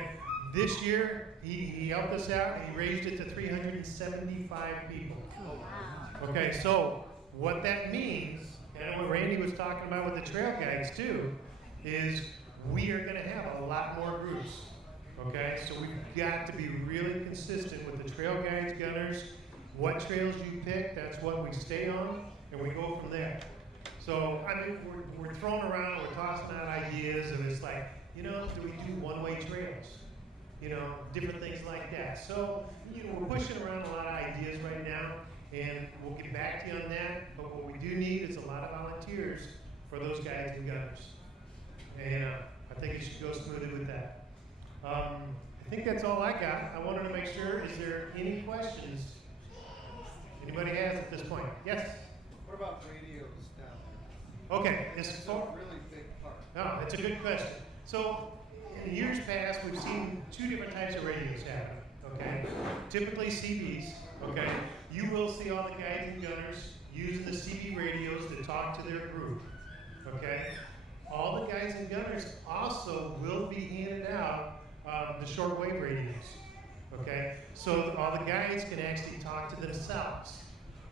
This year, he helped us out, and he raised it to 375 people. Okay, so what that means, and what Randy was talking about with the trail guides too, is we are going to have a lot more groups. Okay, so we've got to be really consistent with the trail guides, gunners. What trails you pick, that's what we stay on, and we go from there. So, I mean, we're throwing around, we're tossing out ideas, and it's like, you know, do we do one-way trails? You know, different things like that. So, you know, we're pushing around a lot of ideas right now, and we'll get back to you on that. But what we do need is a lot of volunteers for those guides and gunners. And I think it should go smoothly with that. I think that's all I got. I wanted to make sure, is there any questions anybody has at this point? Yes? What about radios down there? Okay. It's a really big part. No, it's a good question. So, in years past, we've seen two different types of radios happen, okay? Typically CBs, okay? You will see all the guides and gunners using the CB radios to talk to their group, okay? All the guides and gunners also will be handed out the shortwave radios, okay? So all the guides can actually talk to themselves.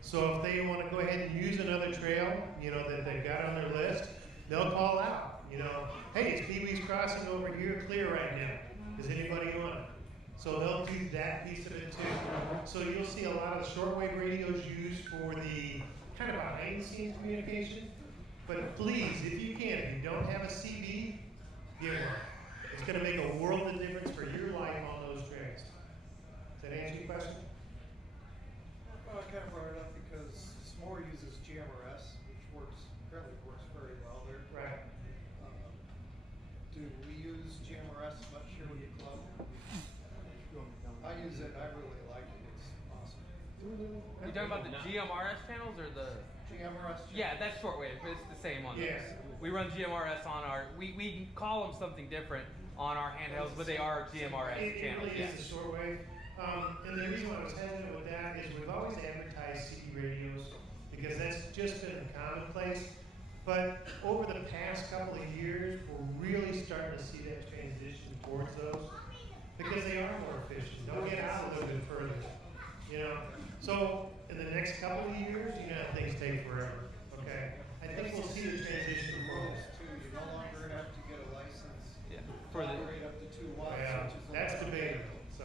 So if they want to go ahead and use another trail, you know, that they've got on their list, they'll call out, you know, hey, it's Pee-wee's Crossing over here clear right now. Is anybody on it? So they'll do that piece of it too. So you'll see a lot of the shortwave radios used for the kind of behind the scenes communication. But please, if you can, if you don't have a CB, get one. It's going to make a world of difference for your life on those trails. Does that answer your question? Well, I kind of brought it up because S'more uses GMRS, which apparently works very well there. Right. Do we use GMRS much here with the club? I use it. I really like it. It's awesome. You talking about the GMRS channels or the GMRS channels? Yeah, that's shortwave, but it's the same on Yes. those. We run GMRS on our. We call them something different on our handhelds, but they are GMRS channels. It really is a shortwave. And the reason why I was hesitant with that is we've always advertised CB radios because that's just been commonplace. But over the past couple of years, we're really starting to see that transition towards those because they are more efficient. They'll get out a little bit further, you know. So in the next couple of years, you know, things take forever. Okay, I think we'll see the transition forward. You no longer have to get a license. Yeah. For the operate up to 2 watts. Yeah, Which is that's debatable. So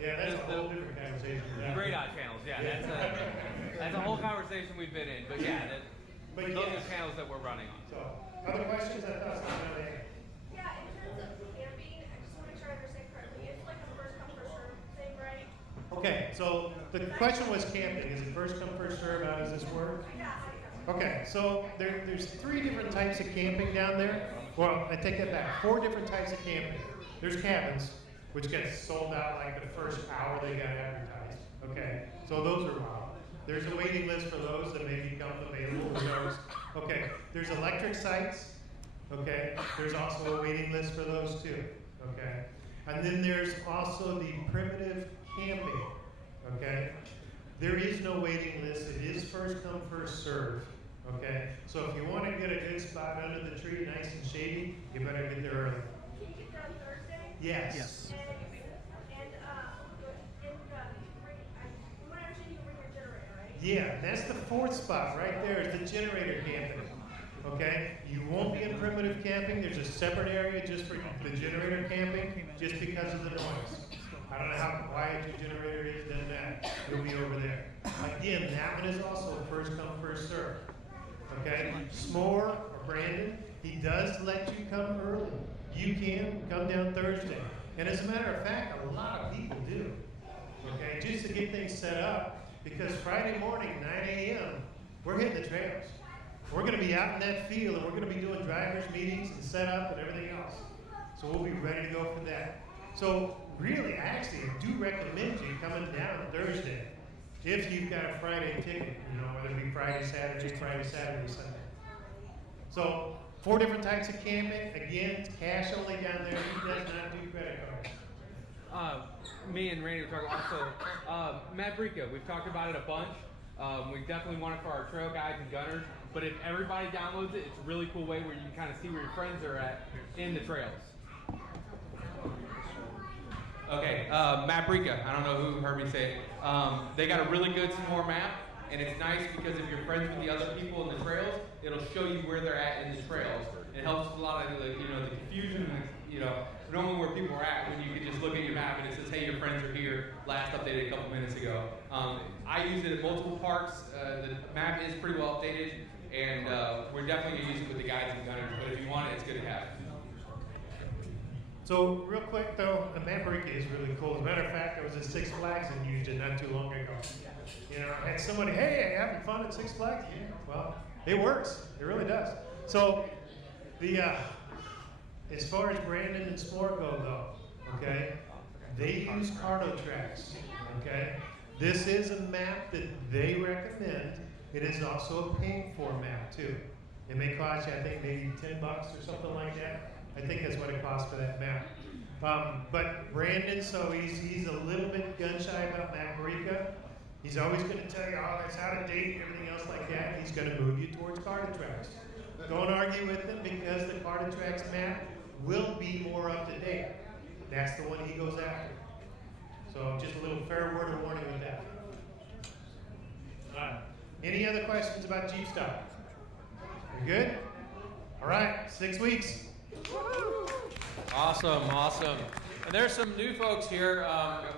yeah, that's a whole different conversation. Great eye channels, yeah. That's a whole conversation we've been in, but yeah, those are channels that we're running on. So, other questions? I thought someone had. Yeah, in terms of camping, I just want to make sure I understand correctly. It's like a first come, first serve thing, right? Okay, so the question was camping. Is it first come, first serve? How does this work? Okay, so there's 3 different types of camping down there. Well, I take that back. 4 different types of camping. There's cabins, which gets sold out like the first hour they got advertised. Okay, so those are wild. There's a waiting list for those that may become available for those. Okay, there's electric sites. Okay, there's also a waiting list for those too. Okay, and then there's also the primitive camping. Okay, there is no waiting list. It is first come, first serve. Okay, so if you want to get a good spot under the tree, nice and shady, you better get there early. Can you get there on Thursday? Yes. And what I'm saying, you bring your generator, right? Yeah, that's the 4th spot right there is the generator camping. Okay, you won't be in primitive camping. There's a separate area just for the generator camping, just because of the noise. I don't know how quiet your generator is, doesn't matter. It'll be over there. Again, that one is also first come, first serve. Okay, S'more or Brandon, he does let you come early. You can come down Thursday. And as a matter of fact, a lot of people do. Okay, just to get things set up, because Friday morning, 9 a.m., we're hitting the trails. We're going to be out in that field, and we're going to be doing drivers' meetings and setup and everything else. So we'll be ready to go for that. So really, I actually do recommend you coming down Thursday if you've got a Friday ticket, you know, whether it be Friday, Saturday, Sunday. So 4 different types of camping. Again, it's cash only down there. He does not do credit cards. Me and Randy were talking also. Matt Brica, we've talked about it a bunch. We definitely want it for our trail guides and gunners. But if everybody downloads it, it's a really cool way where you can kind of see where your friends are at in the trails. Okay, Matt Brica, I don't know who heard me say it. They got a really good S'more map. and it's nice because if you're friends with the other people in the trails, it'll show you where they're at in the trails. It helps with a lot of the confusion, knowing where people are at when you can just look at your map and it says, hey, your friends are here, last updated a couple minutes ago. I use it at multiple parks. The map is pretty well updated, and we're definitely going to use it with the guides and gunners, but if you want it, it's good to have. So real quick though, the Maverick is really cool. As a matter of fact, I was at Six Flags and used it not too long ago. I had somebody, hey, having fun at Six Flags? Yeah, well, it works. It really does. So as far as Brandon and Spore go though, okay, they use Cardo Tracks, okay? This is a map that they recommend. It is also a paying for map too. It may cost you, I think, maybe $10 or something like that. I think that's what it costs for that map. But Brandon, so he's a little bit gun shy about Maverick. He's always going to tell you, oh, that's out of date and everything else like that. He's going to move you towards Cardo Tracks. Don't argue with him because the Cardo Tracks map will be more up to date. That's the one he goes after. So just a little fair word of warning with that. Any other questions about Jeep Stock? You good? All right, 6 weeks. Awesome. And there's some new folks here.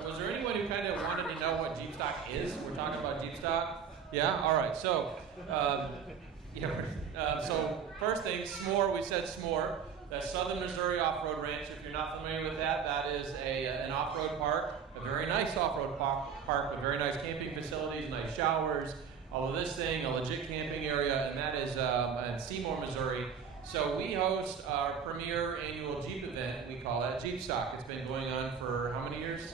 Was there anyone who kind of wanted to know what Jeep Stock is? We're talking about Jeep Stock. Yeah. All right. So, so first thing, SMORE. We said SMORE. That's Southern Missouri Off-Road Ranch. If you're not familiar with that, that is an off-road park, a very nice off-road park with very nice camping facilities, nice showers, all of this thing, a legit camping area, and that is in Seymour, Missouri. So we host our premier annual Jeep event. We call that Jeep Stock. It's been going on for how many years?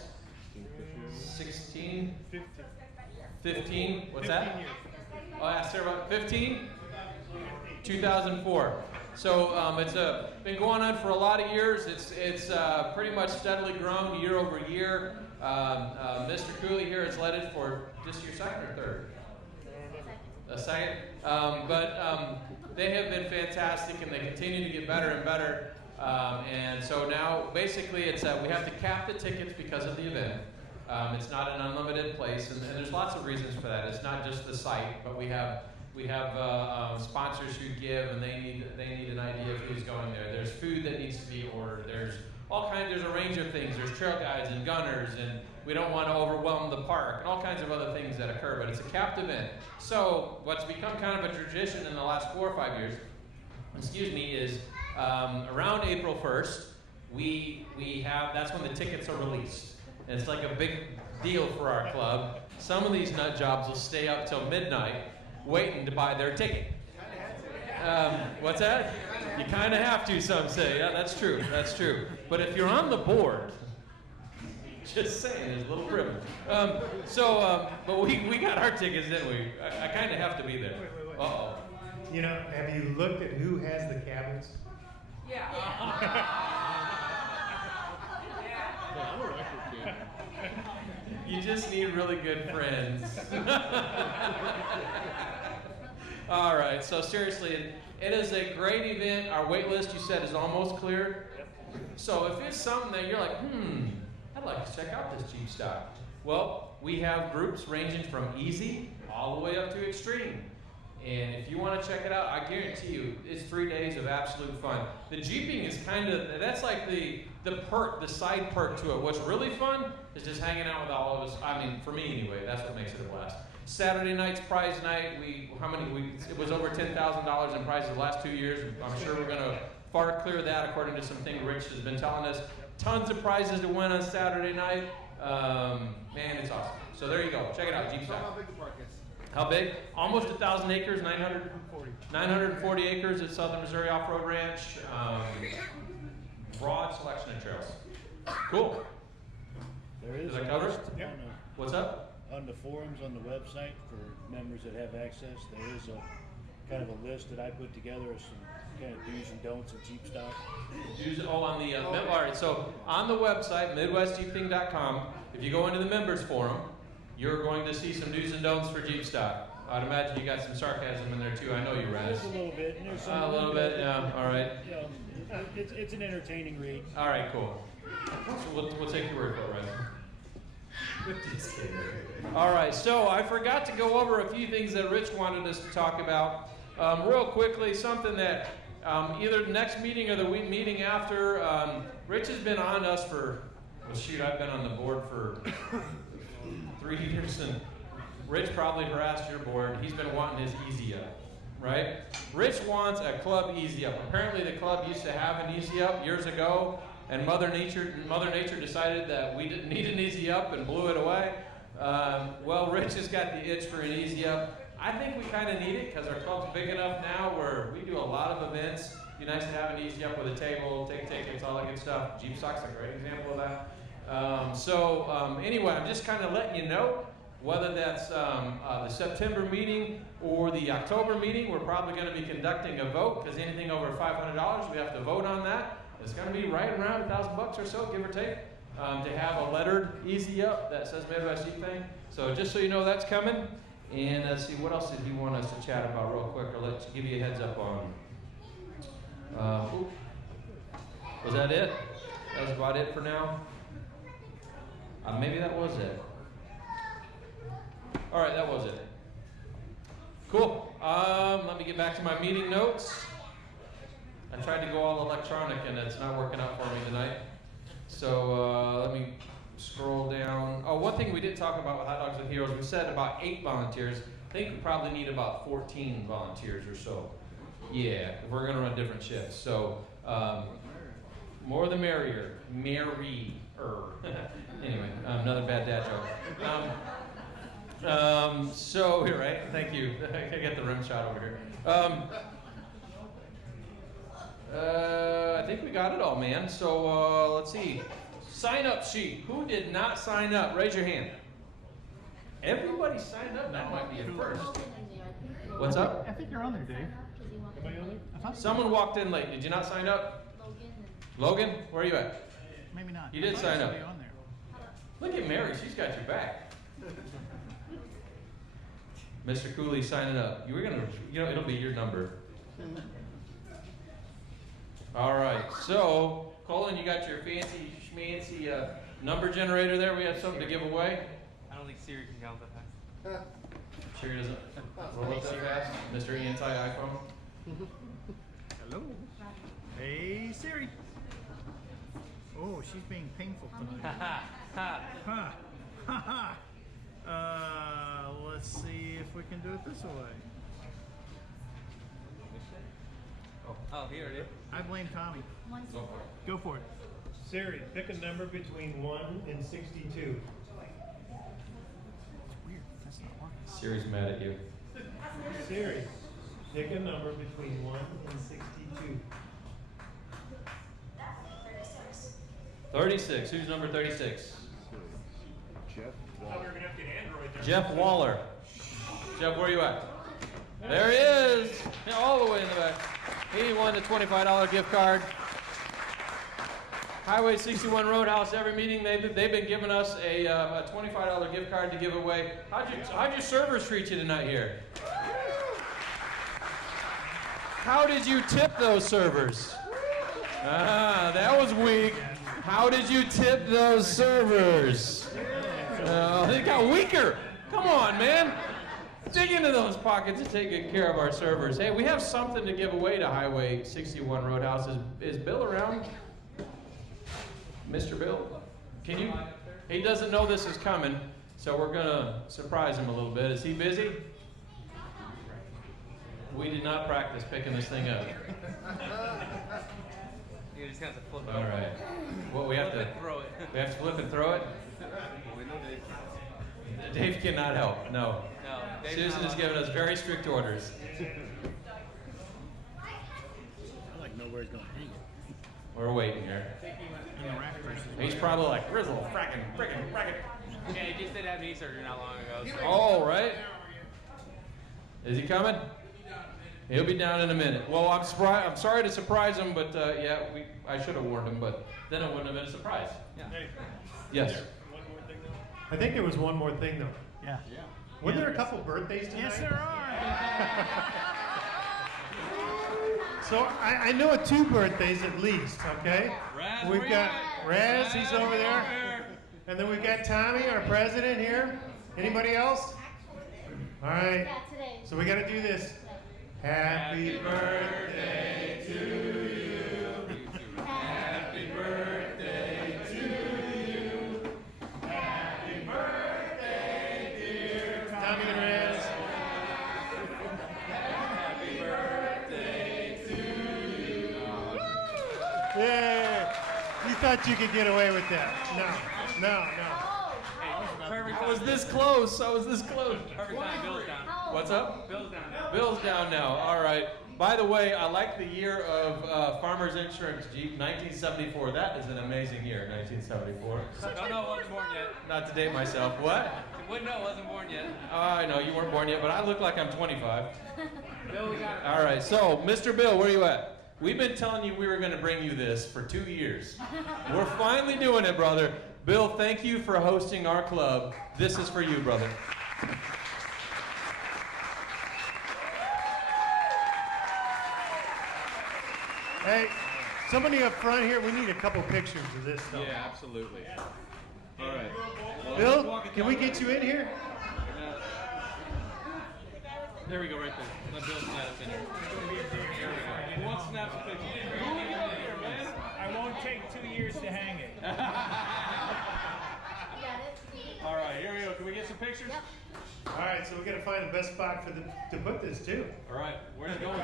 16? 15? What's that? Years. Oh, ask Sarah about 15? 2004. So it's been going on for a lot of years. It's pretty much steadily grown year over year. Mr. Cooley here has led it for just your second or third? A second. But they have been fantastic, and they continue to get better and better. And so now, basically, it's we have to cap the tickets because of the event. It's not an unlimited place, and there's lots of reasons for that. It's not just the site, but we have sponsors who give, and they need an idea of who's going there. There's food that needs to be ordered. There's a range of things. There's trail guides and gunners, and we don't want to overwhelm the park, and all kinds of other things that occur, but it's a capped event. So what's become kind of a tradition in the last 4 or 5 years, is around April 1st, that's when the tickets are released. And it's like a big deal for our club. Some of these nut jobs will stay up till midnight waiting to buy their ticket. What's that? You kind of have to, some say. Yeah, that's true. But if you're on the board, just saying, there's a little privilege. But we got our tickets, didn't we? I kind of have to be there. Wait. Uh-oh. Have you looked at who has the cabins? Yeah. You just need really good friends. All right, so seriously, it is a great event. Our wait list, you said, is almost clear. So if it's something that you're like, I'd like to check out this Jeep Stock. Well, we have groups ranging from easy all the way up to extreme. And if you want to check it out, I guarantee you, it's 3 days of absolute fun. The Jeeping is that's like the perk, the side perk to it. What's really fun is just hanging out with all of us. I mean, for me anyway, that's what makes it a blast. Saturday night's prize night, it was over $10,000 in prizes the last 2 years. I'm sure we're going to far clear that according to something Rich has been telling us. Tons of prizes to win on Saturday night. Man, it's awesome. So there you go. Check it out, Jeep Stock. How big the park is? How big? Almost 1,000 acres, 940 acres at Southern Missouri Off-Road Ranch. Broad selection of trails. Cool. There is Does that cover it? Yeah. What's up? On the forums on the website for members that have access, there is a kind of a list that I put together of some kind of do's and don'ts of Jeep Stock. On the all right. So on the website, MidwestJeeping.com, if you go into the members forum, you're going to see some do's and don'ts for Jeep Stock. I'd imagine you got some sarcasm in there too. I know you, Raz. There's a little bit. And there's a little bit. Yeah. All right. It's an entertaining read. All right. Cool. So we'll take your word for it, Raz. Just kidding. All right, so I forgot to go over a few things that Rich wanted us to talk about. Real quickly, something that either the next meeting or the meeting after, Rich has been on us for, well, shoot, I've been on the board for 3 years, and Rich probably harassed your board. He's been wanting his Easy Up, right? Rich wants a club Easy Up. Apparently the club used to have an Easy Up years ago, and Mother Nature decided that we didn't need an Easy Up and blew it away. Well, Rich has got the itch for an Easy Up. I think we kind of need it because our club's big enough now where we do a lot of events. It'd be nice to have an Easy Up with a table, take tickets, all that good stuff. Jeep Stock's a great example of that. Anyway, I'm just kind of letting you know whether that's the September meeting or the October meeting. We're probably going to be conducting a vote because anything over $500, we have to vote on that. It's going to be right around $1,000 or so, give or take, to have a lettered Easy Up that says MWJT thing. So just so you know, that's coming. And let's see, what else did he want us to chat about real quick, or let's give you a heads up on? Was that it? That was about it for now? Maybe that was it. All right, that was it. Cool. Let me get back to my meeting notes. I tried to go all electronic, and it's not working out for me tonight. So let me scroll down. Oh, one thing we did talk about with Hot Dogs with Heroes, we said about 8 volunteers. I think we probably need about 14 volunteers or so. Yeah, if we're going to run different shifts. So more the merrier. Merrier. Anyway, another bad dad joke. So, here, right? Thank you. I got the rim shot over here. I think we got it all, man. So, let's see. Sign-up sheet. Who did not sign up? Raise your hand. Everybody signed up. That might be a first. What's up? I think you're on there, Dave. Everybody on there? Someone walked in late. Did you not sign up? Logan, where are you at? Maybe not. You did sign up. On there. Look at Mary. She's got your back. Mr. Cooley signing up. You were gonna, it'll be your number. All right. So, Colin, you got your fancy schmancy number generator there. We have something to give away. I don't think Siri can count that fast. Siri doesn't roll up that fast. Mr. Anti-iPhone. Hello. Hey, Siri. Oh, she's being painful tonight. Let's see if we can do it this way. Oh, here it is. I blame Tommy. Go for it. Siri, pick a number between 1 and 62. Weird. That's not working. Siri's mad at you. Siri, pick a number between 1 and 62. 36. Who's number 36? Jeff. I thought we were going to have to get Android there. Jeff Waller. Jeff, where are you at? There he is. Yeah, all the way in the back. He won the $25 gift card. Highway 61 Roadhouse, every meeting they've been giving us a $25 gift card to give away. How'd your servers treat you tonight here? How did you tip those servers? That was weak. How did you tip those servers? They got weaker. Come on, man. Dig into those pockets and take good care of our servers. Hey, we have something to give away to Highway 61 Roadhouse. Is Bill around? Mr. Bill? Can you? He doesn't know this is coming, so we're going to surprise him a little bit. Is he busy? We did not practice picking this thing up. You just have to flip it. All right. Well, we have to throw it. We have to flip and throw it? We know Dave. Dave cannot help. No. No. Dave's Susan has given us very strict orders. I like to know where he's going to hang it. We're waiting here. He's probably like, Grizzle, fracking. Yeah, he just did have knee surgery not long ago. So. Oh, right. Is he coming? He'll be down in a minute. Well, I'm sorry to surprise him, but yeah, I should have warned him, but then it wouldn't have been a surprise. Yeah. Hey, Yes. one more thing though? I think there was one more thing though. Yeah. Were there a couple birthdays tonight? Yes, there are. So I know of 2 birthdays at least, okay? Raz, We've where got you at? Raz, he's over there. And then we've got Tommy, our president here. Anybody else? All right. So we got to do this. Happy birthday to you. Happy birthday to you. Happy birthday, dear Tommy and Rez. Happy birthday to you. Yeah. You thought you could get away with that. No. I was this close. Perfect time. Bill's down. What's up? Bill's down now. Bill's down now. All right. By the way, I like the year of Farmers Insurance Jeep, 1974. That is an amazing year, 1974. Don't know, wasn't born yet. Not to date myself. What? Wouldn't know, wasn't born yet. I know you weren't born yet, but I look like I'm 25. Bill, we got it. All right. So, Mr. Bill, where are you at? We've been telling you we were going to bring you this for 2 years. We're finally doing it, brother. Bill, thank you for hosting our club. This is for you, brother. Hey, somebody up front here, we need a couple pictures of this stuff. Yeah, absolutely. All right. Bill, can we get you in here? There we go, right there. Let Bill snap in there. There we go. Who wants to snap a picture? Who will get up here, man? I won't take 2 years to hang it. All right, here we go. Can we get some pictures? Yep. All right, so we got to find the best spot for to put this too. All right, where's it going?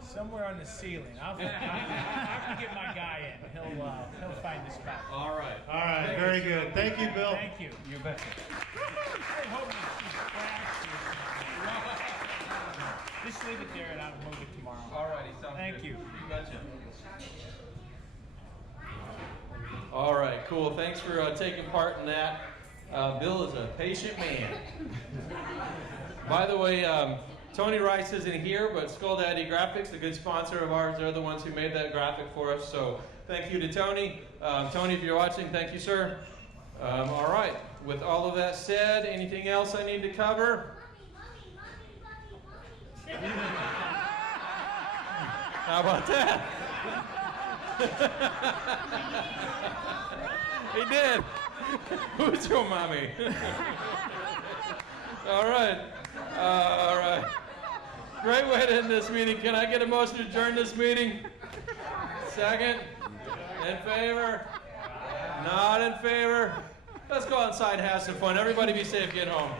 Somewhere on the ceiling. I can get my guy in. He'll find the spot. All right. All right, very good. Thank you, Bill. Thank you. You betcha. I hope you just leave it there and I'll move it tomorrow. All righty, sounds Thank good. you. You betcha. All right, cool. Thanks for taking part in that. Bill is a patient man. By the way, Tony Rice isn't here, but Skull Daddy Graphics, a good sponsor of ours, they're the ones who made that graphic for us. So thank you to Tony. Tony, if you're watching, thank you, sir. All right. With all of that said, anything else I need to cover? How about that? He did. Who's your mommy? All right. All right. Great way to end this meeting. Can I get a motion to adjourn this meeting? Second? In favor? Not in favor? Let's go outside and have some fun. Everybody be safe. Get home.